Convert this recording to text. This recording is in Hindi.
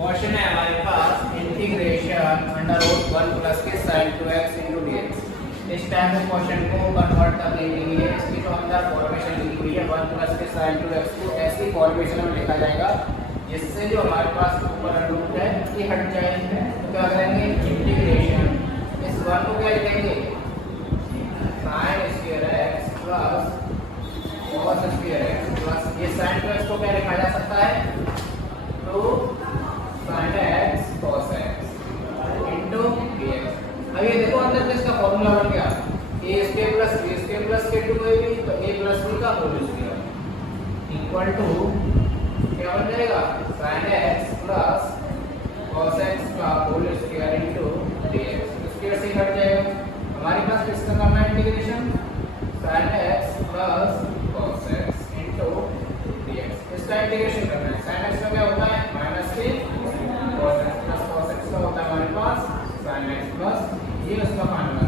क्वेश्चन है हमारे पास इंटीग्रेशन अंडर रूट 1 प्लस के sin 2x into dx। इस टाइप के क्वेश्चन को कन्वर्ट करने के लिए इसकी जो अंदर फॉर्मेशन लिखी हुई है 1 प्लस के sin 2x को ऐसी फॉर्मेशन में लिखा जाएगा जिससे जो हमारे पास ऊपर रूट है ये हट जाएगा। तो क्या करेंगे इंटीग्रेशन इस 1 को क्या लिखेंगे sin square x plus cos square x plus ये sin 2x को क्या लिखा जा सकता है तो sin x cos x into dx। अब ये देखो अंदर में इसका फॉर्मूला बन गया a square plus b square plus k2ab तो a प्लस b का होल स्क्वायर इक्वल टू क्या बन जाएगा sin x plus cos x का whole square into dx। Square से कट जाएगा हमारे पास किसका करना है integration sin x plus cos x into dx। इसका इंटीग्रेशन करना है sin x का क्या होता है माइनस के cos x का होता है हमारे पास sin x प्लस ये उसका फार्मूला